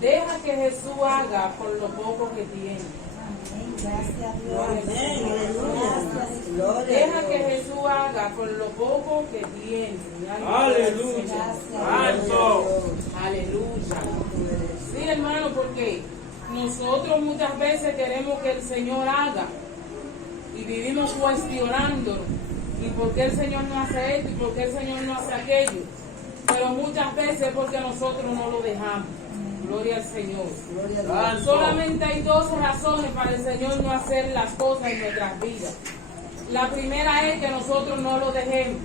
Deja que Jesús haga por lo poco que tiene. Gracias a Dios. Deja que Jesús haga por lo poco que tiene. Aleluya. Aleluya. Sí, hermano, porque nosotros muchas veces queremos que el Señor haga y vivimos cuestionándolo. ¿Y por qué el Señor no hace esto? ¿Y por qué el Señor no hace aquello? Pero muchas veces porque nosotros no lo dejamos. Gloria al Señor. Solamente hay dos razones para el Señor no hacer las cosas en nuestras vidas. La primera es que nosotros no lo dejemos.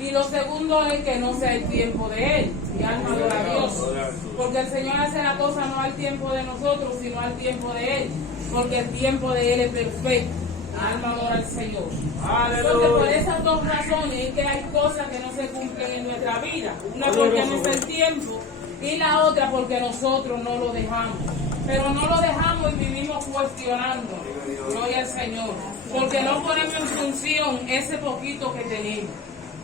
Y lo segundo es que no sea el tiempo de Él. Mi alma adora a Dios. Porque el Señor hace la cosa no al tiempo de nosotros, sino al tiempo de Él. Porque el tiempo de Él es perfecto. Mi alma adora al Señor. Entonces, por esas dos razones es que hay cosas que no se cumplen en nuestra vida. Una porque no es el tiempo y la otra porque nosotros no lo dejamos. Pero no lo dejamos y vivimos cuestionando. Gloria al Señor. Porque no ponemos en función ese poquito que tenemos.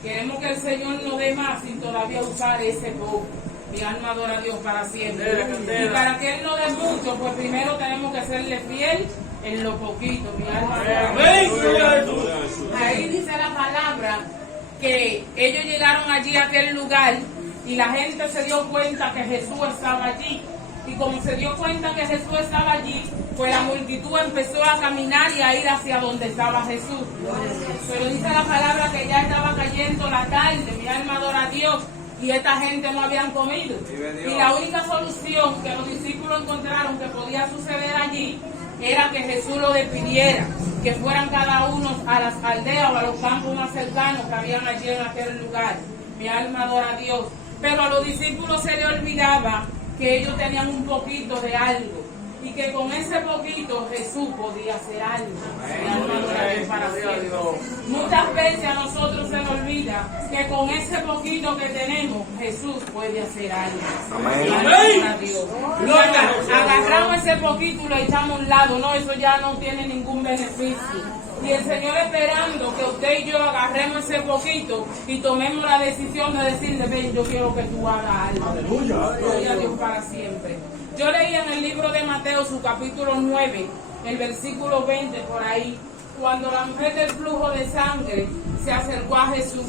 Queremos que el Señor nos dé más sin todavía usar ese poco. Mi alma adora a Dios para siempre. Y para que Él nos dé mucho, pues primero tenemos que serle fiel en lo poquito. Mi alma adora a Dios. Ahí dice la palabra que ellos llegaron allí a aquel lugar y la gente se dio cuenta que Jesús estaba allí. Y como se dio cuenta que Jesús estaba allí, pues la multitud empezó a caminar y a ir hacia donde estaba Jesús. Pero dice la palabra que ya estaba cayendo la tarde, mi alma adora a Dios, y esta gente no habían comido. Y la única solución que los discípulos encontraron que podía suceder allí era que Jesús lo despidiera, que fueran cada uno a las aldeas o a los campos más cercanos que habían allí en aquel lugar. Mi alma adora a Dios. Pero a los discípulos se les olvidaba que ellos tenían un poquito de algo y que con ese poquito Jesús podía hacer algo. Mi alma adora a Dios para siempre. Muchas veces a nosotros se nos olvida que con ese poquito que tenemos Jesús puede hacer algo. Mi alma adora a Dios. Agarramos ese poquito y lo echamos a un lado. No, eso ya no tiene ningún beneficio. Y el Señor esperando que usted y yo agarremos ese poquito y tomemos la decisión de decirle, ven, yo quiero que tú hagas algo. Aleluya. Gloria a Dios para siempre. Yo leí en el libro de Mateo, su capítulo 9, el versículo 20 por ahí, cuando la mujer del flujo de sangre se acercó a Jesús.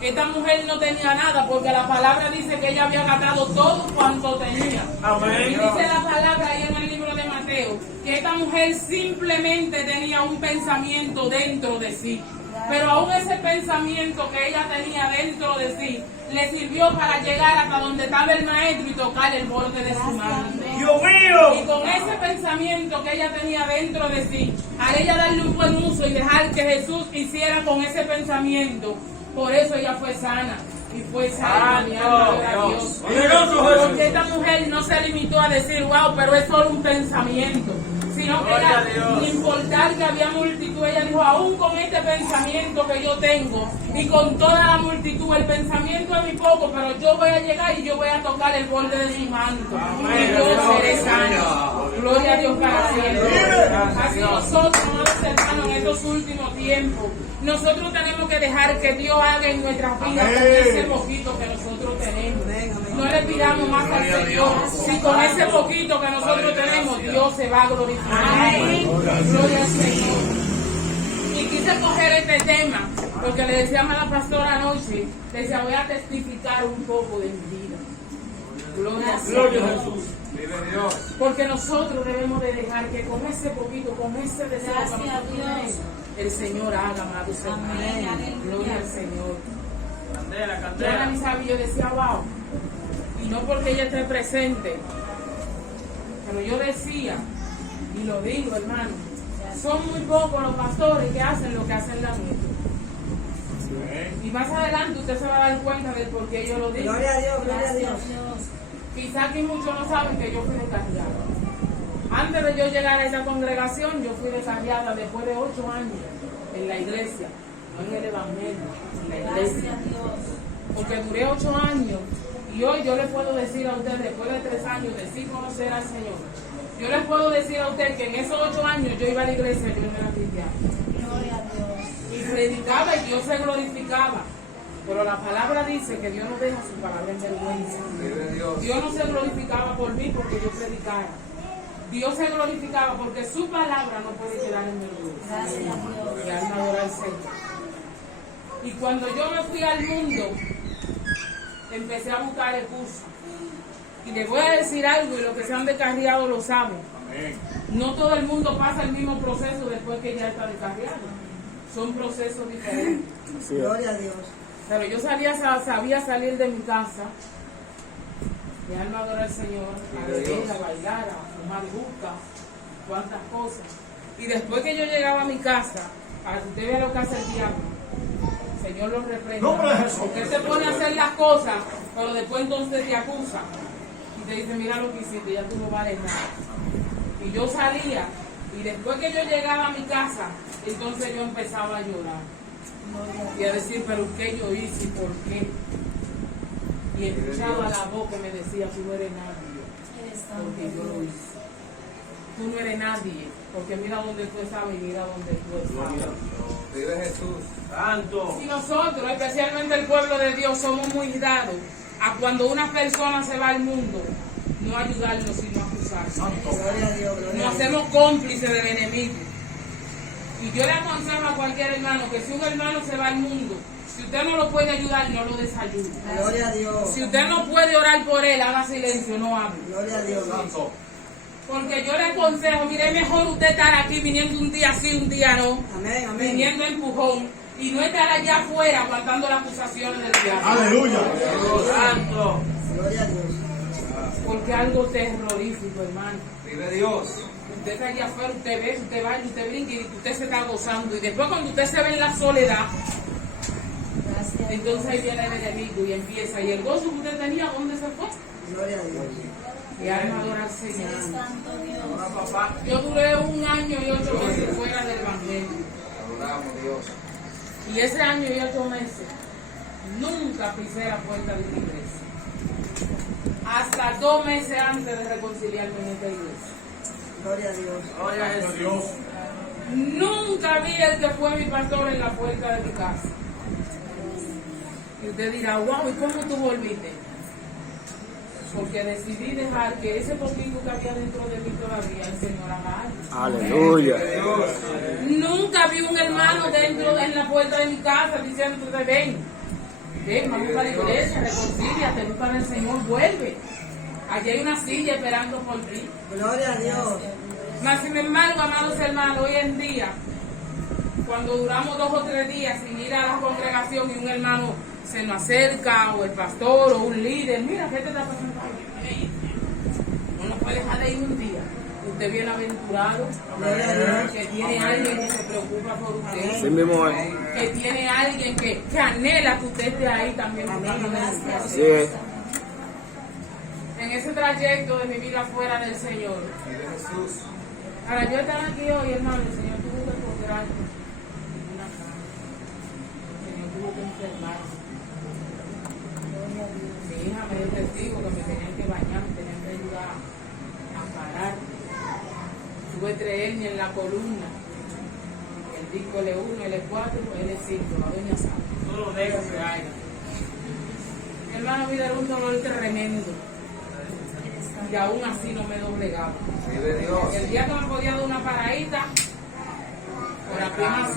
Esta mujer no tenía nada porque la palabra dice que ella había gastado todo cuanto tenía. Amén. Y dice la palabra ahí en el libro de Mateo que esta mujer simplemente tenía un pensamiento dentro de sí. Pero aún ese pensamiento que ella tenía dentro de sí le sirvió para llegar hasta donde estaba el maestro y tocar el borde de su mano. ¡Dios mío! Y con ese pensamiento que ella tenía dentro de sí, al ella darle un buen uso y dejar que Jesús hiciera con ese pensamiento, por eso ella fue sana. Y fue sana, mi alma adora a Dios. Porque esta mujer no se limitó a decir, wow, pero es solo un pensamiento. Sino que ella, sin importar que había multitud, ella dijo, aún con este pensamiento que yo tengo y con toda la multitud, el pensamiento es muy poco, pero yo voy a llegar y yo voy a tocar el borde de mi manto. Y yo seré sana. Gloria a Dios para siempre. Así nosotros, amados hermanos, en estos últimos tiempos, nosotros tenemos que dejar que Dios haga en nuestras vidas con ese poquito que nosotros tenemos. No le pidamos más al Señor. Si con ese poquito que nosotros tenemos, Dios se va a glorificar. Gloria al Señor. Y quise coger este tema, porque le decíamos a la pastora anoche, le decía, voy a testificar un poco de mi vida. Gloria a Jesús. Porque nosotros debemos de dejar que con ese poquito, con ese deseo que nosotros tenemos, el Señor haga, amados hermanos. Gloria al Señor. Yo analizaba y yo decía, wow. Y no porque ella esté presente, pero yo decía, y lo digo, hermano, son muy pocos los pastores que hacen lo que hacen las mujeres. Y más adelante usted se va a dar cuenta de por qué yo lo digo. Gloria a Dios, gloria a Dios. Quizá aquí muchos no saben que yo fui descarriada. Antes de yo llegar a esa congregación, yo fui descarriada después de 8 años en la iglesia, no en el evangelio, en la iglesia. Porque duré 8 años y hoy yo le puedo decir a usted, después de 3 años de sí conocer al Señor, yo le puedo decir a usted que en esos 8 años yo iba a la iglesia, yo no era cristiana. Y predicaba y Dios se glorificaba. Pero la palabra dice que Dios no deja su palabra en vergüenza. Vive Dios. Dios no se glorificaba por mí porque yo predicara. Dios se glorificaba porque su palabra no puede quedar en vergüenza. Gracias a Dios. Y alma adorar al Señor. Y cuando yo me fui al mundo, empecé a buscar excusas. Y les voy a decir algo, y los que se han descarriado lo saben. Amén. No todo el mundo pasa el mismo proceso después que ya está descarriado. Son procesos diferentes. Gloria a Dios. Pero yo sabía salir de mi casa, mi alma adora al Señor, a beber, a bailar, a fumar juca, cuantas cosas. Y después que yo llegaba a mi casa, para que usted vea lo que hace el diablo, el Señor lo reprende. Nombre de Jesús. Porque él se pone a hacer las cosas, pero después entonces te acusa. Y te dice, mira lo que hiciste, ya tú no vales nada. Y yo salía, y después que yo llegaba a mi casa, entonces yo empezaba a llorar. Y a decir, pero ¿qué yo hice y por qué? Y escuchaba la voz que me decía, tú no eres nadie, porque yo lo hice. Tú no eres nadie, porque mira dónde tú estás y mira dónde tú estás. Vive Jesús. Santo. Y nosotros, especialmente el pueblo de Dios, somos muy dados a cuando una persona se va al mundo, no ayudarlo, sino acusarlo. Gloria a Dios. Gloria a Nos Dios. hacemos cómplices del enemigo. Y yo le aconsejo a cualquier hermano que si un hermano se va al mundo, si usted no lo puede ayudar, no lo desayude. Gloria a Dios. Si usted no puede orar por él, haga silencio, no hable. Gloria a Dios. Santo. Porque yo le aconsejo, mire, es mejor usted estar aquí viniendo un día sí, un día no, Amén, amén. viniendo empujón, y no estar allá afuera aguantando las acusaciones del diablo. Aleluya. Santo. Gloria a Dios. Porque algo terrorífico, hermano. Vive Dios. Usted está allá afuera, usted ve, usted baila, usted brinca y usted se está gozando. Y después cuando usted se ve en la soledad, Gracias. entonces ahí viene el enemigo y empieza. Y el gozo que usted tenía, ¿dónde se fue? Gloria a Dios. Y alma adora al Señor. Santo Dios. Papá. Yo duré 1 año y 8 meses fuera del evangelio. Adoramos Dios. Y ese año y 8 meses nunca pisé la puerta de una iglesia. Hasta 2 meses antes de reconciliarme en esta iglesia. Gloria a Dios. Gloria a Dios. Nunca vi el que fue mi pastor en la puerta de mi casa. Y usted dirá, wow, ¿y cómo tú volviste? Porque decidí dejar que ese poquito que había dentro de mí todavía el Señor haga algo. Aleluya. Nunca vi un hermano dentro en la puerta de mi casa diciendo, ven, vamos a la iglesia, reconcíliate, busca al Señor, vuelve. Allí hay una silla esperando por ti. Gloria a Dios. Mas sin embargo, amados hermanos, hoy en día, cuando duramos 2 o 3 días sin ir a la congregación y un hermano se nos acerca, o el pastor, o un líder, mira, ¿qué te está pasando? No nos puede dejar de ir un día. Usted bienaventurado, Gloria a Dios. que tiene alguien que se preocupa por usted, Sí mismo es. que tiene alguien que anhela que usted esté ahí también buscando Gracias. Así es. en ese trayecto de mi vida fuera del Señor. Vive Jesús. Para yo estar aquí hoy, hermano, el Señor tuvo que cooperar una cama. El Señor tuvo que enfermarse. Mi hija me dio testigo que me tenían que bañar, me tenían que ayudar a parar. Tuve 3 hernias en la columna. El disco L1, L4, L5, la doña sabe. Todo lo negro se hay. Mi hermano, me dio un dolor tremendo. Y aún así no me doblegaba. Vive Dios. El día que me podía dar una paradita, por la pierna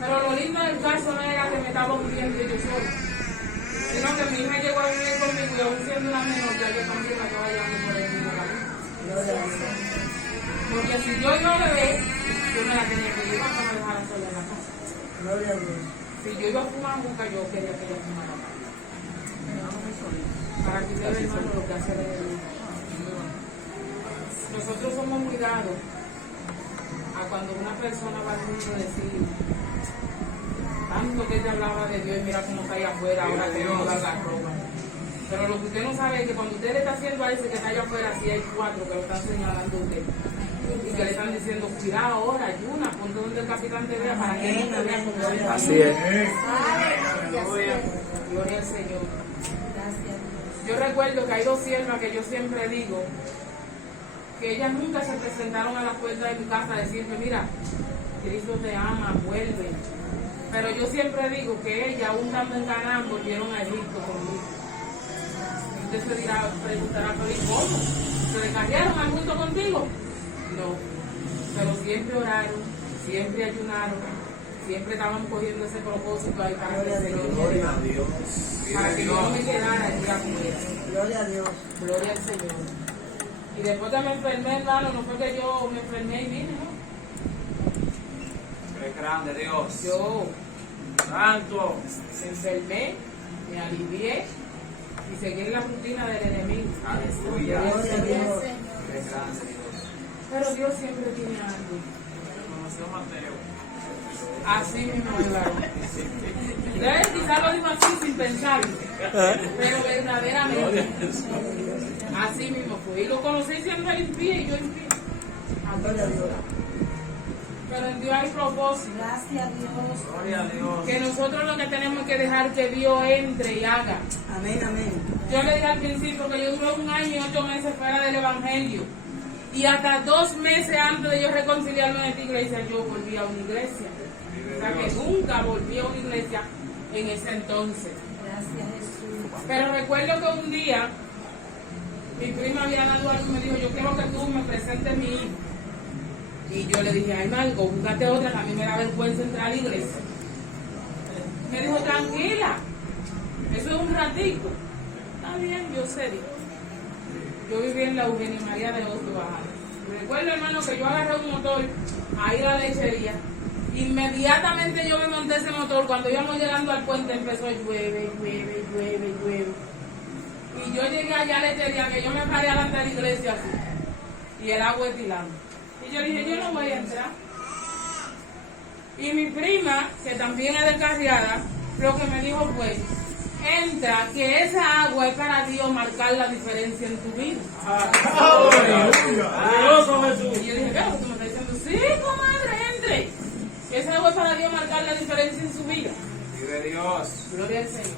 Pero lo lindo del caso no era que me estaba muriendo yo solo, sino que mi hija llegó a vivir conmigo y aún siendo una menor, ya yo también la estaba llevando por el mismo camino. Gloria a Dios. Porque si yo iba a beber, yo me la tenía que llevar para no dejarla sola en la casa. Gloria a Dios. Si yo iba a fumar juca, yo quería que ella fumara. Para que usted vea, hermano, lo que hace la iglesia. Nosotros somos muy dados a cuando una persona va al mundo decir, tanto que te hablaba de Dios y mira cómo está allá afuera, ahora que no da la ropa. Pero lo que usted no sabe es que cuando usted le está haciendo a ese que está allá afuera, sí hay 4 que lo están señalando a usted. Y que le están diciendo, cuidado ahora, ayuna, ponte donde el capitán te vea para que no te vea como él. Así es. Gloria al Señor. Gracias. Yo recuerdo que hay 2 siervas que yo siempre digo que ellas nunca se presentaron a la puerta de mi casa a decirme, mira, Cristo te ama, vuelve. Pero yo siempre digo que ella, aún estando en Canaán, volvieron a Egipto conmigo. Usted se dirá, preguntará, pero ¿y cómo? ¿Se descarriaron al mundo contigo? No. Pero siempre oraron, siempre ayunaron, siempre estaban cogiendo ese propósito ahí para que el Señor me Gloria dejara. a Dios. Para que yo no me quedara allí afuera. Gloria a Dios. Gloria al Señor. Y después que me enfermé, hermano, no fue que yo me enfermé y vine, ¿no? Es grande Dios. Yo Santo. me enfermé, me alivié y seguí la rutina del enemigo. Aleluya. Gloria a Dios. Es grande Dios. Pero Dios siempre tiene algo. Conoció Mateo. Así mismo es, varón. Ustedes quizás lo digo así sin pensarlo, pero verdaderamente así mismo fue. Y lo conocí siendo él impío y yo impío. Gloria a Dios. Pero en Dios hay propósito. Gracias a Dios. Gloria a Dios. Que nosotros lo que tenemos que dejar que Dios entre y haga. Amén, amén. Yo le dije al principio que yo duré 1 año y 8 meses fuera del Evangelio. Y hasta 2 meses antes de yo reconciliarme en esta iglesia, yo volví a una iglesia. O sea que nunca volví a una iglesia en ese entonces. Gracias Jesús. Pero recuerdo que un día mi prima había dado algo y me dijo, yo quiero que tú me presentes mi hijo. Y yo le dije, ay Marco, búscate otra, que a mí me da vergüenza entrar a la iglesia. Me dijo, tranquila, eso es un ratico. Está bien, yo sé. Yo viví en la Eugenia María de Oso Bajada. Recuerdo, hermano, que yo agarré un motor a ir a la lechería. Inmediatamente yo me monté ese motor. Cuando íbamos llegando al puente empezó a llueve. Y yo llegué allá a la lechería, que yo me paré delante de la iglesia así. Y el agua estilando. Y yo dije, yo no voy a entrar. Y mi prima, que también es descarriada, lo que me dijo fue, entra, que esa agua es para Dios marcar la diferencia en tu vida. Y yo dije, ¿qué? ¿Tú me estás diciendo? Sí, comadre, entre. Que esa agua es para Dios marcar la diferencia en su vida. Vive Dios. Gloria al Señor.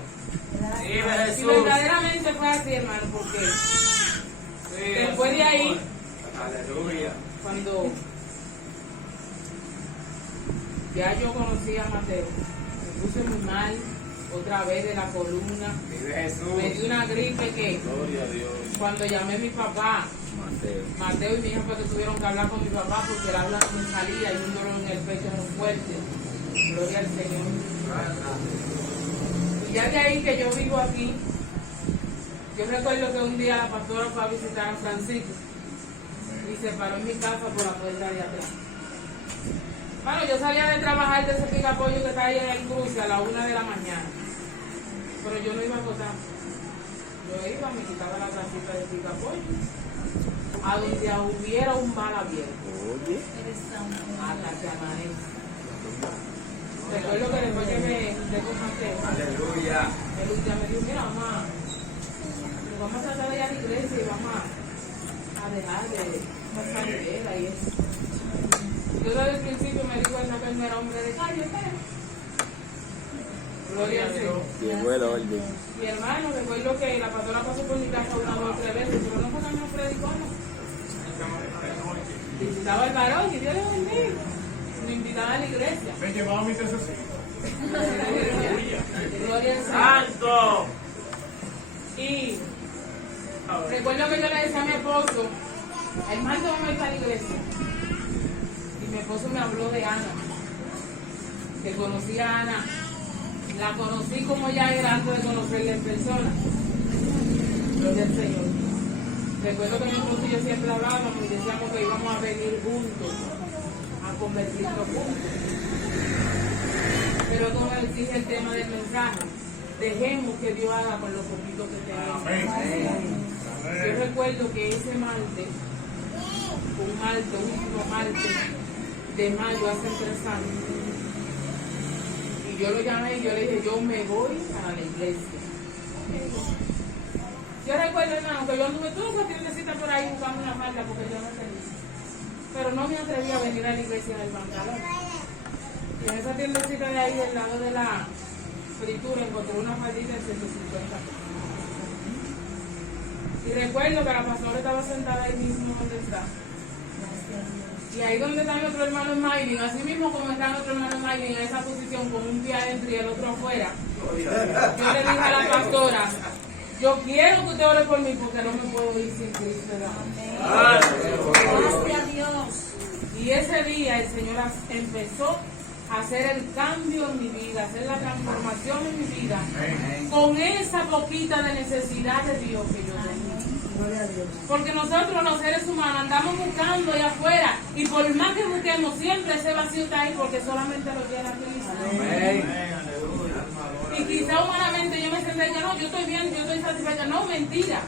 Vive Y Jesús. verdaderamente fue así, hermano, porque Sí, después de ahí, aleluya. cuando ya yo conocí a Mateo, me puse muy mal, otra vez de la columna, Vive me Jesús. dio una gripe que Gloria a Dios. cuando llamé a mi papá, Mateo y mi hija, pues tuvieron que hablar con mi papá porque el habla no me salía y un dolor en el pecho muy fuerte. Gloria al Señor. Y ya de ahí que yo vivo aquí, yo recuerdo que un día la pastora fue a visitar a Francisco y se paró en mi casa por la puerta de atrás. Bueno, yo salía de trabajar de ese picapollo que está ahí en el cruce a la 1 de la mañana, pero yo no iba a votar. Yo iba, me quitaba la casita de picapollo, a donde hubiera un bar abierto, Eres santo. hasta que amanece. Recuerdo que después que me junté con Mateo, Aleluya. él un día me dijo, mira, mamá, vamos a tratar de ir a la iglesia y vamos a dejar de pasar y eso. Yo desde el principio me di cuenta que él no era hombre de calle, pero gloria al Señor. Llegó el orden. Mi hermano, recuerdo que la pastora pasó por mi casa 1 o 3 veces, pero no fue que me predicó, no. Visitaba el varón y Dios le bendiga. Me invitaba a la iglesia. Me llevaba mi tercer. Gloria al Señor. Santo. Y recuerdo que yo le decía a mi esposo, el martes vamos a ir a la iglesia. Y mi esposo me habló de Ana, que conocí a Ana. La conocí como ya era antes de conocerla en persona. Gloria al Señor. Recuerdo que mi esposo y yo siempre hablábamos y decíamos que íbamos a venir juntos, a convertirnos juntos. Pero como exige el tema del mensaje, dejemos que Dios haga con lo poquito que tenemos. Yo recuerdo que ese martes, último martes de mayo, hace 3 años, y yo lo llamé y yo le dije, yo me voy a la iglesia. Yo recuerdo, hermano, que yo anduve todas esas tiendecitas por ahí buscando una falda porque yo no tenía. Pero no me atreví a venir a la iglesia del pantalón. Y en esa tiendecita de ahí, del lado de la fritura, encontré una faldita en 150 pesos. Y recuerdo que la pastora estaba sentada ahí mismo donde está. Y ahí donde está nuestro hermano Maylin, así mismo como está nuestro hermano Maylin en esa posición con un pie adentro y el otro afuera, yo le dije a la pastora, yo quiero que usted ore por mí porque no me puedo ir sin Cristo. Gracias a Dios. Y ese día el Señor empezó a hacer el cambio en mi vida, a hacer la transformación en mi vida, con esa poquita de necesidad de Dios que yo tenía. Gloria a Dios. Porque nosotros los seres humanos andamos buscando allá afuera y por más que busquemos siempre ese vacío está ahí porque solamente lo llena Cristo. Y quizá humanamente yo me senté que no, yo estoy bien, yo estoy satisfecha. No, mentira.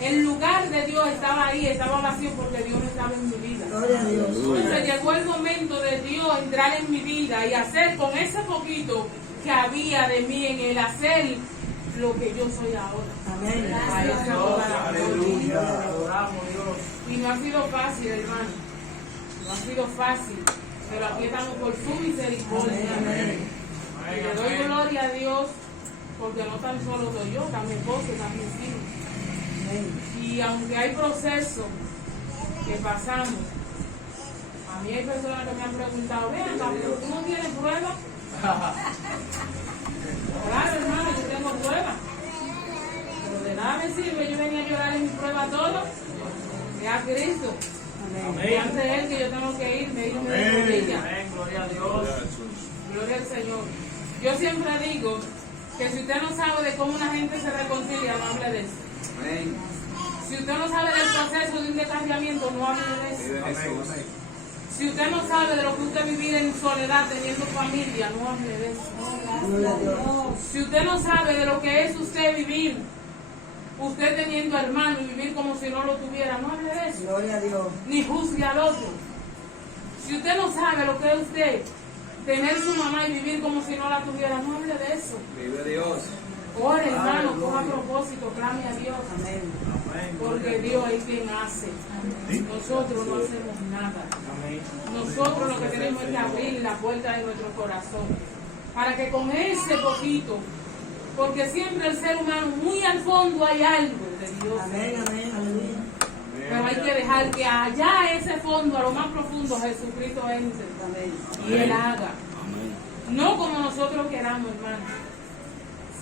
El lugar de Dios estaba ahí, estaba vacío porque Dios no estaba en mi vida. Gloria a Dios. Entonces llegó el momento de Dios entrar en mi vida y hacer con ese poquito que había de mí en el hacer lo que yo soy ahora. Amén. A esa hora. Aleluya. Adoramos Dios. Y no ha sido fácil, hermano. No ha sido fácil. Pero aquí estamos por su misericordia. Amén. Y le doy gloria a Dios porque no tan solo soy yo, está mi esposo, está mis hijos. Y aunque hay procesos que pasamos, a mí hay personas que me han preguntado, vean, pero tú no tienes pruebas. Claro, hermano, yo tengo pruebas. Pero de nada me sirve, yo venía a llorar en mis pruebas todo. Es a Cristo. Y antes de Él que yo tengo que irme de rodillas. Amén. Gloria a Dios. Gloria al Señor. Yo siempre digo que si usted no sabe de cómo una gente se reconcilia, no hable de eso. Si usted no sabe del proceso de un descarriamiento, no hable de eso. Si usted no sabe de lo que usted vivir en soledad teniendo familia, no hable de eso. Gloria a Dios. Si usted no sabe de lo que es usted vivir, usted teniendo hermano y vivir como si no lo tuviera, no hable de eso. Gloria a Dios. Ni juzgue al otro. Si usted no sabe lo que es usted tener su mamá y vivir como si no la tuviera, no hable de eso. Vive Dios. Ore, hermano, coja propósito, clame a Dios. Amén. Porque Dios es quien hace. Nosotros no hacemos nada. Nosotros lo que tenemos es que abrir la puerta de nuestro corazón. Para que con ese poquito, porque siempre el ser humano, muy al fondo hay algo de Dios. Amén, amén, aleluya. Pero hay que dejar que allá, ese fondo, a lo más profundo, Jesucristo entre. Amén. Y Él haga. No como nosotros queramos, hermano,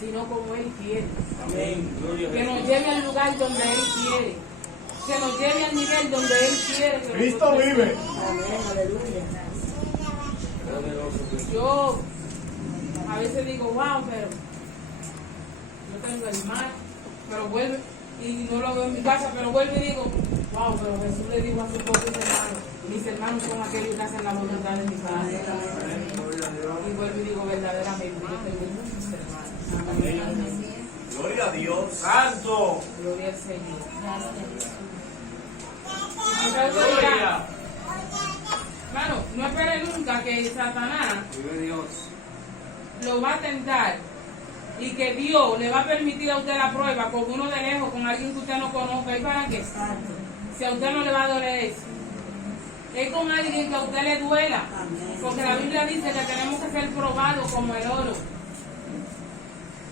sino como Él quiere. Amén. Gloria a Que nos Dios. lleve al lugar donde Él quiere. Que nos lleve al nivel donde Él quiere. que Cristo nosotros vive. estemos. Amén, aleluya. Yo a veces digo, wow, pero yo tengo el mar, pero vuelve, y no lo veo en mi casa, pero vuelvo y digo, wow, pero Jesús le dijo a sus propios hermanos, mis hermanos son aquellos que hacen la voluntad de mi Padre. Y vuelvo y digo, verdaderamente, yo tengo muchos hermanos. Gloria a Dios. Santo. Gloria al Señor. Gracias a Dios. Gloria. Hermano, no espere nunca que Satanás Vive Dios. lo va a tentar y que Dios le va a permitir a usted la prueba con uno de lejos, con alguien que usted no conozca. ¿Y para qué? Santo. Si a usted no le va a doler eso, es con alguien que a usted le duela, porque la Biblia dice que tenemos que ser probados como el oro.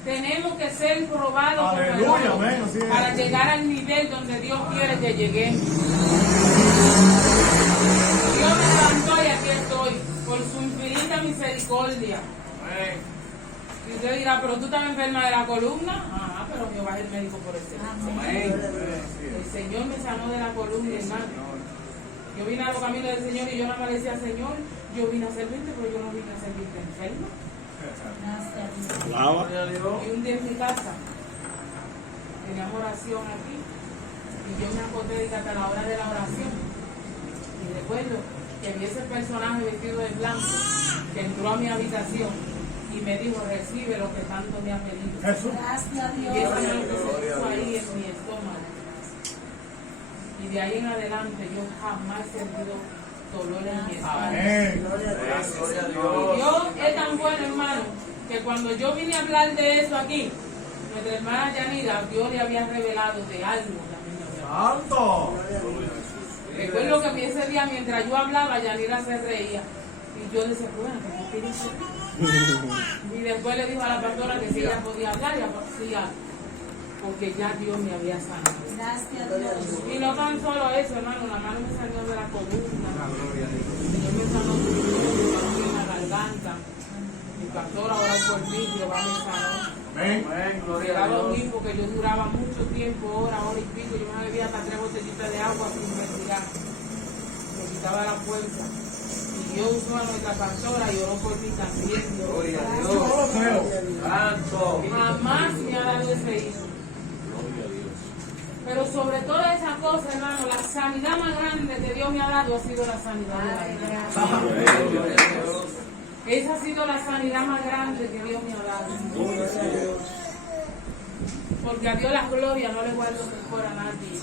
Tenemos que ser probados como el Aleluya, oro amén, así es. para llegar al nivel donde Dios quiere que lleguemos. Dios me levantó y aquí estoy, por su infinita misericordia. Amén. Y usted dirá, pero tú estás enferma de la columna. Ah, pero Jehová es el médico por excelencia. Amén. El Señor me sanó de la columna, hermano. Yo vine a los caminos del Señor y yo nada más le decía, Señor, yo vine a servirte, pero yo no vine a servirte enfermo. Gracias a Dios. Gloria a Dios. Y un día en mi casa teníamos oración aquí y yo me acordé hasta la hora de la oración. Y recuerdo que vi ese personaje vestido de blanco que entró a mi habitación y me dijo, recibe lo que tanto me ha pedido. Jesús. Gracias a Y eso Dios. es lo que se puso ahí en mi estómago. Y de ahí en adelante yo jamás he sentido dolor en mi espalda. Amén. Gloria a Dios. Gloria a Y Dios. Dios es tan bueno, hermano, que cuando yo vine a hablar de eso aquí, nuestra hermana Yanira, Dios le había revelado de algo también. Santo. Recuerdo que a mí ese día, mientras yo hablaba, Yanira se reía. Y yo decía, bueno, ¿qué quieres hacer? Y después le dijo a la pastora que si ella podía hablar, y así porque ya Dios me había sanado. Gracias a Dios. Y no tan solo eso, hermano, la mano me salió de la columna. El Señor me sanó en la garganta. Mi pastor ahora por mí, Jehová me sanó. Amén. Gloria a Era lo Dios. mismo que yo duraba mucho tiempo, hora y pico. Yo me bebía hasta 3 botellitas de agua sin respirar. Me quitaba la fuerza. Y Dios usó a nuestra pastora y oró por mí también. Gloria a Dios. Santo. Jamás me ha dado ese hijo. Pero sobre toda esa cosa, hermano, la sanidad más grande que Dios me ha dado ha sido la sanidad de la vida. Esa ha sido la sanidad más grande que Dios me ha dado. Porque a Dios la gloria, no le guardo rencor a nadie.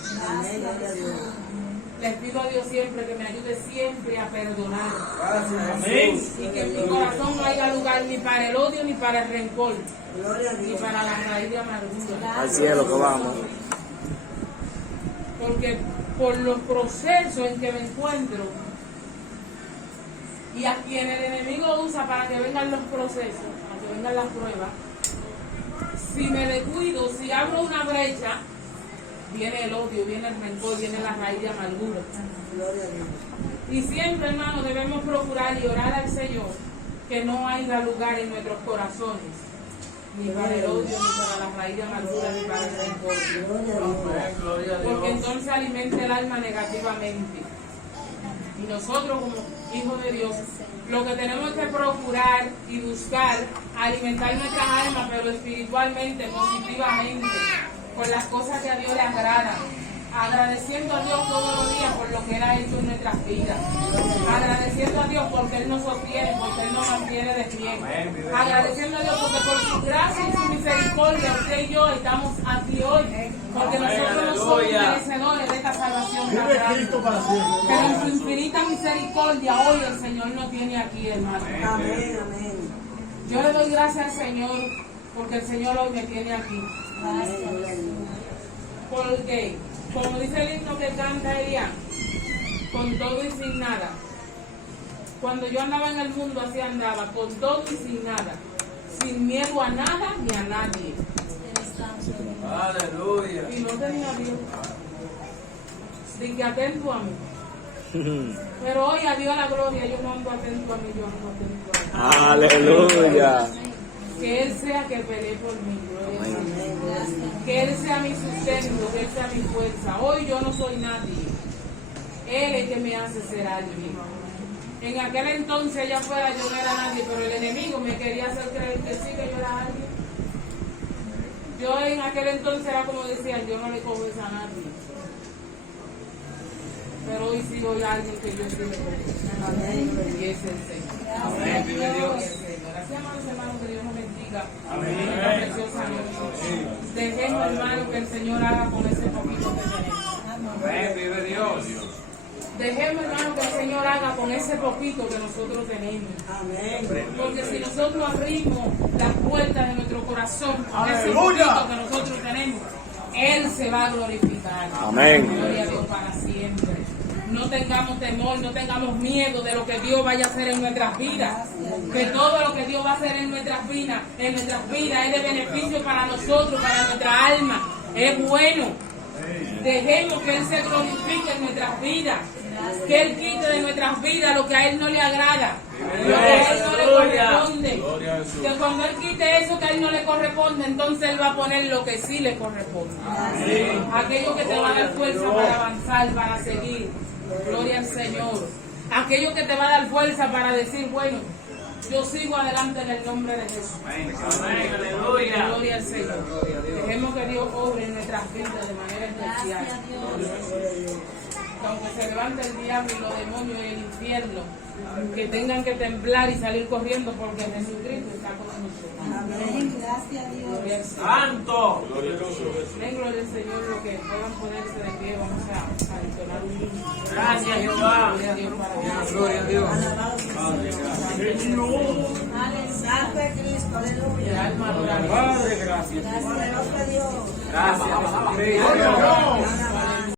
Les pido a Dios siempre que me ayude siempre a perdonar. Amén. Y que en mi corazón no haya lugar ni para el odio ni para el rencor, Gloria a ni Dios. para la raíz de amargura. Al cielo que vamos. Porque por los procesos en que me encuentro y a quien el enemigo usa para que vengan los procesos, para que vengan las pruebas, si me descuido, si abro una brecha, viene el odio, viene el rencor, viene la raíz de amargura. Gloria a Dios. Y siempre, hermano, debemos procurar y orar al Señor que no haya lugar en nuestros corazones, ni para el odio, ni para la raíz de amargura, ni para el rencor. Gloria a Dios. Amén. Gloria a Porque Dios. entonces alimenta el alma negativamente. Y nosotros como hijos de Dios, lo que tenemos que procurar y buscar alimentar nuestras almas, pero espiritualmente, positivamente, con las cosas que a Dios le agradan. Agradeciendo a Dios todos los días por lo que Él ha hecho en nuestras vidas. Agradeciendo a Dios porque Él nos sostiene, porque Él nos mantiene de pie. Agradeciendo a Dios porque por su gracia y su misericordia usted y yo estamos aquí hoy. Porque nosotros no somos merecedores de esta salvación tan grande. Pero en su infinita misericordia hoy el Señor nos tiene aquí, hermano. Amén, amén. Yo le doy gracias al Señor porque el Señor hoy me tiene aquí. Gracias, gloria a Dios. Porque, como dice el himno que canta Elián, con todo y sin nada. Cuando yo andaba en el mundo así andaba, con todo y sin nada. Sin miedo a nada ni a nadie. Aleluya. Y no tenía Dios. Sin que atento a mí. Pero hoy a Dios la gloria, yo no ando atento a mí, yo ando atento a Él. Aleluya. Que Él sea que pelee por mí, gloria a Dios. Amén, gracias. Que Él sea mi sustento, que Él sea mi fuerza. Hoy yo no soy nadie. Él es que me hace ser alguien. En aquel entonces allá afuera yo no era nadie, pero el enemigo me quería hacer creer que sí, que yo era alguien. Yo en aquel entonces era como decía, yo no le cojo eso a nadie. Pero hoy sí soy alguien que yo sí le cojo. Amén. Y es el Señor. Amén. Vive Dios. Así, amados hermanos, que Dios nos bendiga. Amén. En esta preciosa noche. Dejemos, hermano, que el Señor haga con ese poquito que tenemos. Amén. Vive Dios. Dejemos, hermano, que el Señor haga con ese poquito que nosotros tenemos. Amén. Porque si nosotros abrimos las puertas de nuestro corazón con ese ¡Aleluya! poquito que nosotros tenemos, Él se va a glorificar. Amén. Gloria a Dios para siempre. No tengamos temor, no tengamos miedo de lo que Dios vaya a hacer en nuestras vidas. Que todo lo que Dios va a hacer en nuestras vidas es de beneficio para nosotros, para nuestra alma. Es bueno. Dejemos que Él se glorifique en nuestras vidas. Que Él quite de nuestras vidas lo que a Él no le agrada, lo que a Él no le corresponde. Que cuando Él quite eso que a Él no le corresponde, entonces Él va a poner lo que sí le corresponde. Aquello que te va a dar fuerza para avanzar, para seguir. Gloria al Señor. Aquello que te va a dar fuerza para decir, bueno, yo sigo adelante en el nombre de Jesús. Amén. Aleluya. Gloria al Señor. Dejemos que Dios obre en nuestras vidas de manera especial. Que aunque se levante el diablo y los demonios y el infierno, que tengan que temblar y salir corriendo porque Jesucristo está con nosotros. Amén. Gracias a Dios. Gloria al Señor. Santo. Den gloria al Señor, lo que puedan ponerse de pie, vamos a entonar un himno. Gracias, Jehová. Gloria a Dios para Dios. Gloria a Dios. Alabado sea. Santo es Cristo, El aleluya. alma adora a Dios. Padre, gracias. Poderoso Dios. Gracias. Jesucristo.